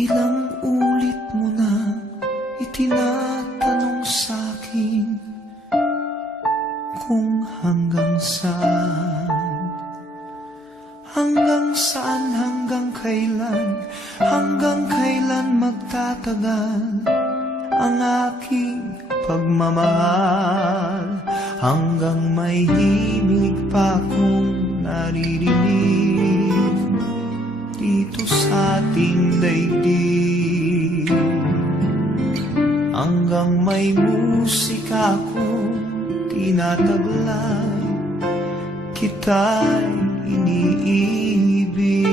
Ilang ulit mo na itinatanong sa'kin kung hanggang saan, hanggang kailan magtatagal ang aking pagmamahal, hanggang may himig pa akong naririnig dito sa ating daigdig, hanggang may musika akong tinataglay, kita'y iniibig.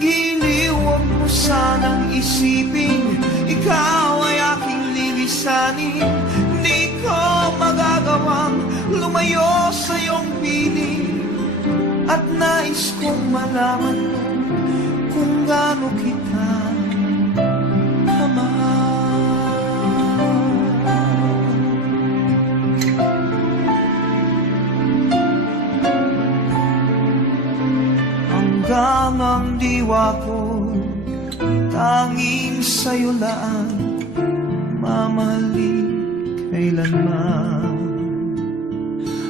Giliw, huwag mo sanang isipin, ikaw ay aking lilisanin. Di ko magagawang lumayo sa iyong piling, at nais kong malaman mo kung gaano kita kamahal. Hanggang ang diwa ko tanging sa'yo lang mamahalin kailanman,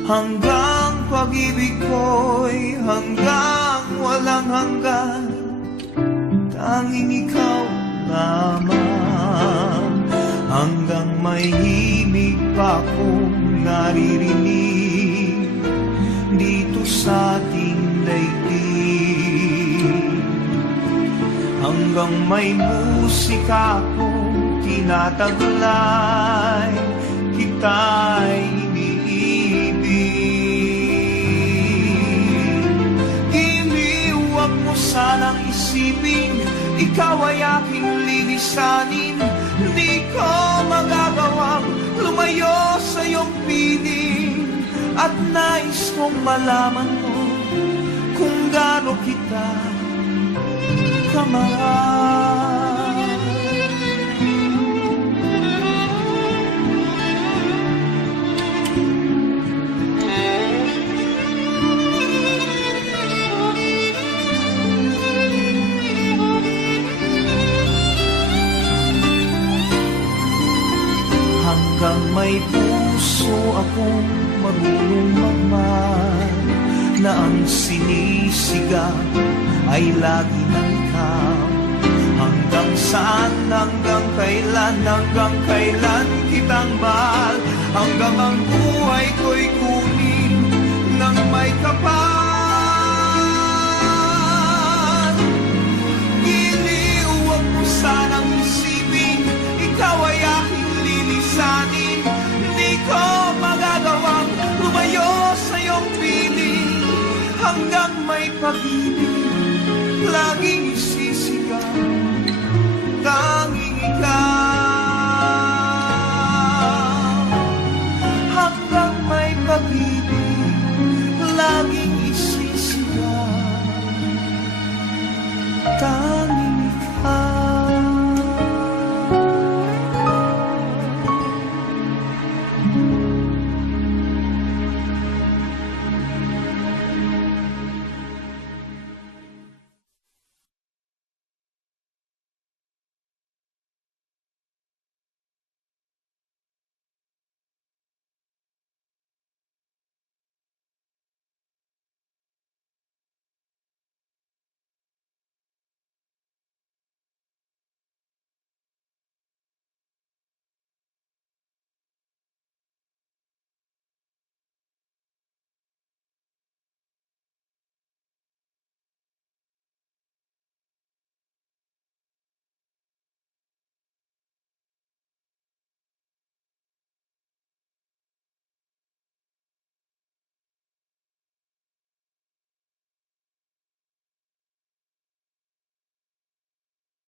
hanggang pag-ibig ko'y hanggang walang hanggan, tanging ikaw lamang, hanggang may himig pa akong naririnig dito sa ating daigdig, hanggang may musika akong tinataglay, kita'y iniibig. Giliw, huwag mo sanang isipin, ikaw ay aking lilisanin. Di ko magagawang lumayo sa iyong piling, at nais kong malaman mo kung gaano kita kamahal. Hanggang may puso akong marunong magmahal, na ang sinisigaw ay lagi ng ikaw. Hanggang saan, hanggang kailan kitang mahal, hanggang ang buhay ko'y kunin ng may kapal. Giliw, huwag mo sanang isipin, ikaw ay aking lilisanin. Di ko magagawang lumayo sa iyong piling, hanggang may pag-ibig lagi